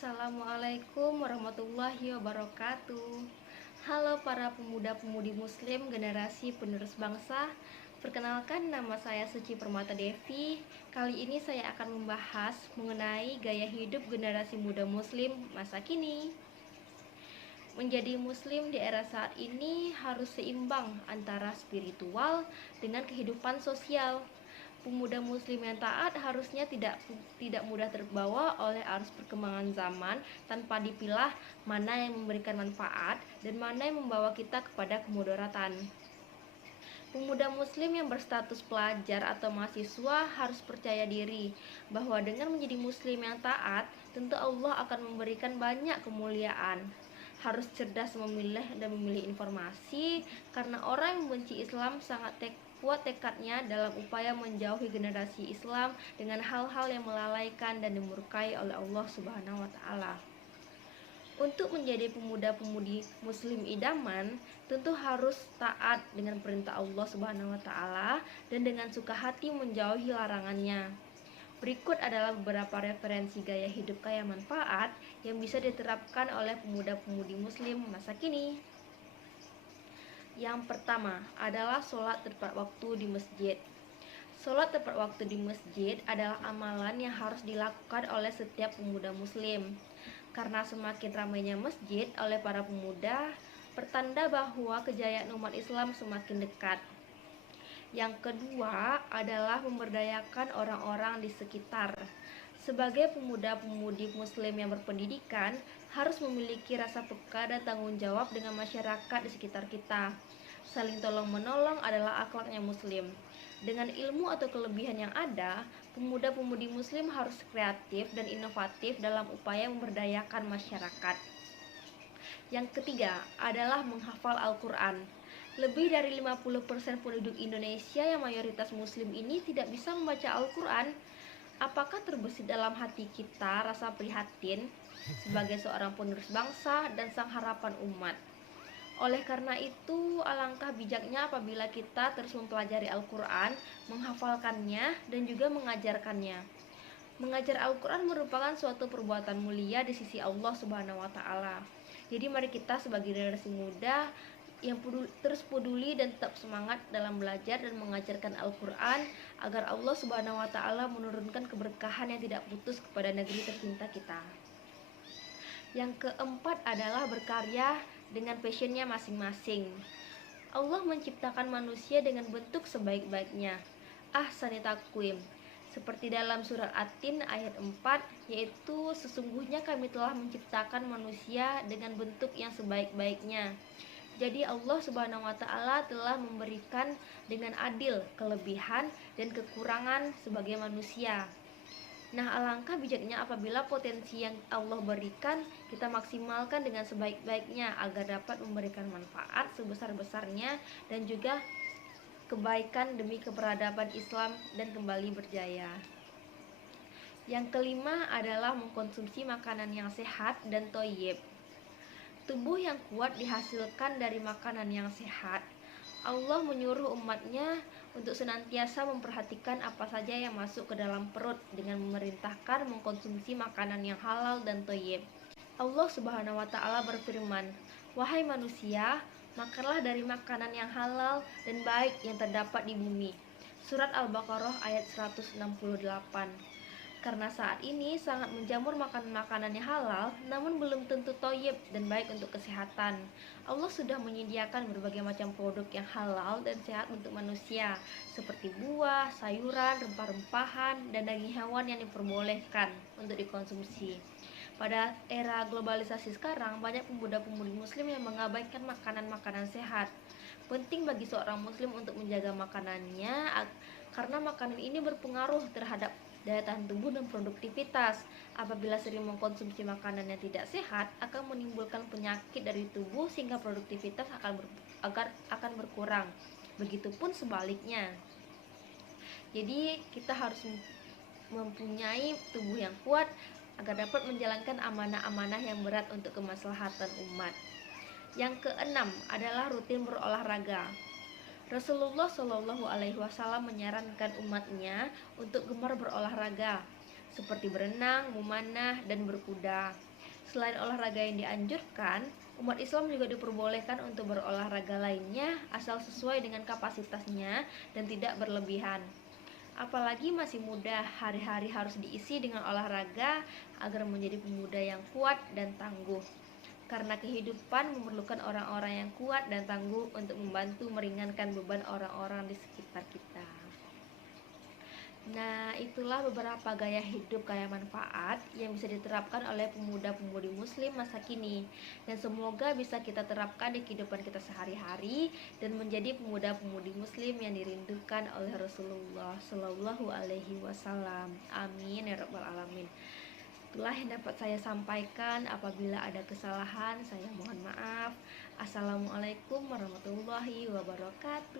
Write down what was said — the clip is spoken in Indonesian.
Assalamualaikum warahmatullahi wabarakatuh. Halo para pemuda-pemudi muslim generasi penerus bangsa. Perkenalkan, nama saya Suci Permata Devi. Kali ini saya akan membahas mengenai gaya hidup generasi muda muslim masa kini. Menjadi muslim di era saat ini harus seimbang antara spiritual dengan kehidupan sosial. Pemuda muslim yang taat harusnya tidak mudah terbawa oleh arus perkembangan zaman tanpa dipilah mana yang memberikan manfaat dan mana yang membawa kita kepada kemudaratan. Pemuda muslim yang berstatus pelajar atau mahasiswa harus percaya diri bahwa dengan menjadi muslim yang taat, tentu Allah akan memberikan banyak kemuliaan. Harus cerdas memilih dan memilih informasi, karena orang yang membenci Islam sangat kuat tekadnya dalam upaya menjauhi generasi Islam dengan hal-hal yang melalaikan dan dimurkai oleh Allah Subhanahu wa Ta'ala. Untuk menjadi pemuda-pemudi muslim idaman, tentu harus taat dengan perintah Allah Subhanahu wa Ta'ala dan dengan suka hati menjauhi larangannya. Berikut adalah beberapa referensi gaya hidup kaya manfaat yang bisa diterapkan oleh pemuda-pemudi muslim masa kini. Yang pertama adalah sholat tepat waktu di masjid. Sholat tepat waktu di masjid adalah amalan yang harus dilakukan oleh setiap pemuda muslim. Karena semakin ramainya masjid oleh para pemuda, pertanda bahwa kejayaan umat Islam semakin dekat. Yang kedua adalah memberdayakan orang-orang di sekitar. Sebagai pemuda-pemudi muslim yang berpendidikan, harus memiliki rasa peka dan tanggung jawab dengan masyarakat di sekitar kita. Saling tolong-menolong adalah akhlaknya muslim. Dengan ilmu atau kelebihan yang ada, pemuda-pemudi muslim harus kreatif dan inovatif dalam upaya memberdayakan masyarakat. Yang ketiga adalah menghafal Al-Quran. Lebih dari 50% penduduk Indonesia yang mayoritas muslim ini tidak bisa membaca Al-Quran. Apakah terbesit dalam hati kita rasa prihatin sebagai seorang penerus bangsa dan sang harapan umat? Oleh karena itu, alangkah bijaknya apabila kita terus mempelajari Al-Quran, menghafalkannya, dan juga mengajarkannya. Mengajar Al-Quran merupakan suatu perbuatan mulia di sisi Allah Subhanahu wa Ta'ala. Jadi mari kita sebagai generasi muda yang terus peduli dan tetap semangat dalam belajar dan mengajarkan Al-Quran agar Allah Subhanahu wa Ta'ala menurunkan keberkahan yang tidak putus kepada negeri tercinta kita. Yang keempat adalah berkarya dengan passionnya masing-masing. Allah menciptakan manusia dengan bentuk sebaik-baiknya, ahsani taqwim, seperti dalam surat At-Tin ayat 4, yaitu sesungguhnya kami telah menciptakan manusia dengan bentuk yang sebaik-baiknya. Jadi Allah Subhanahu wa Ta'ala telah memberikan dengan adil kelebihan dan kekurangan sebagai manusia. Nah, alangkah bijaknya apabila potensi yang Allah berikan kita maksimalkan dengan sebaik-baiknya agar dapat memberikan manfaat sebesar-besarnya dan juga kebaikan demi keperadaban Islam dan kembali berjaya. Yang kelima adalah mengkonsumsi makanan yang sehat dan thayyib. Tubuh yang kuat dihasilkan dari makanan yang sehat. Allah menyuruh umatnya untuk senantiasa memperhatikan apa saja yang masuk ke dalam perut dengan memerintahkan mengkonsumsi makanan yang halal dan thayyib. Allah Subhanahu wa Ta'ala berfirman, "Wahai manusia, makanlah dari makanan yang halal dan baik yang terdapat di bumi." Surat Al-Baqarah ayat 168. Karena saat ini sangat menjamur makanan-makanan yang halal, namun belum tentu thayyib dan baik untuk kesehatan. Allah sudah menyediakan berbagai macam produk yang halal dan sehat untuk manusia, seperti buah, sayuran, rempah-rempahan, dan daging hewan yang diperbolehkan untuk dikonsumsi. Pada era globalisasi sekarang, banyak pemuda-pemudi muslim yang mengabaikan makanan-makanan sehat. Penting bagi seorang muslim untuk menjaga makanannya, karena makanan ini berpengaruh terhadap daya tahan tubuh dan produktivitas. Apabila sering mengkonsumsi makanan yang tidak sehat, akan menimbulkan penyakit dari tubuh sehingga produktivitas akan berkurang. Begitupun sebaliknya. Jadi kita harus mempunyai tubuh yang kuat agar dapat menjalankan amanah-amanah yang berat untuk kemaslahatan umat. Yang keenam adalah rutin berolahraga. Rasulullah Shallallahu Alaihi Wasallam menyarankan umatnya untuk gemar berolahraga, seperti berenang, memanah, dan berkuda. Selain olahraga yang dianjurkan, umat Islam juga diperbolehkan untuk berolahraga lainnya asal sesuai dengan kapasitasnya dan tidak berlebihan. Apalagi masih muda, hari-hari harus diisi dengan olahraga agar menjadi pemuda yang kuat dan tangguh. Karena kehidupan memerlukan orang-orang yang kuat dan tangguh untuk membantu meringankan beban orang-orang di sekitar kita. Nah, itulah beberapa gaya hidup kaya manfaat yang bisa diterapkan oleh pemuda-pemudi muslim masa kini. Dan semoga bisa kita terapkan di kehidupan kita sehari-hari dan menjadi pemuda-pemudi muslim yang dirindukan oleh Rasulullah Shallallahu alaihi wasallam. Amin ya rabbal alamin. Itulah yang dapat saya sampaikan. Apabila ada kesalahan, saya mohon maaf. Assalamualaikum warahmatullahi wabarakatuh.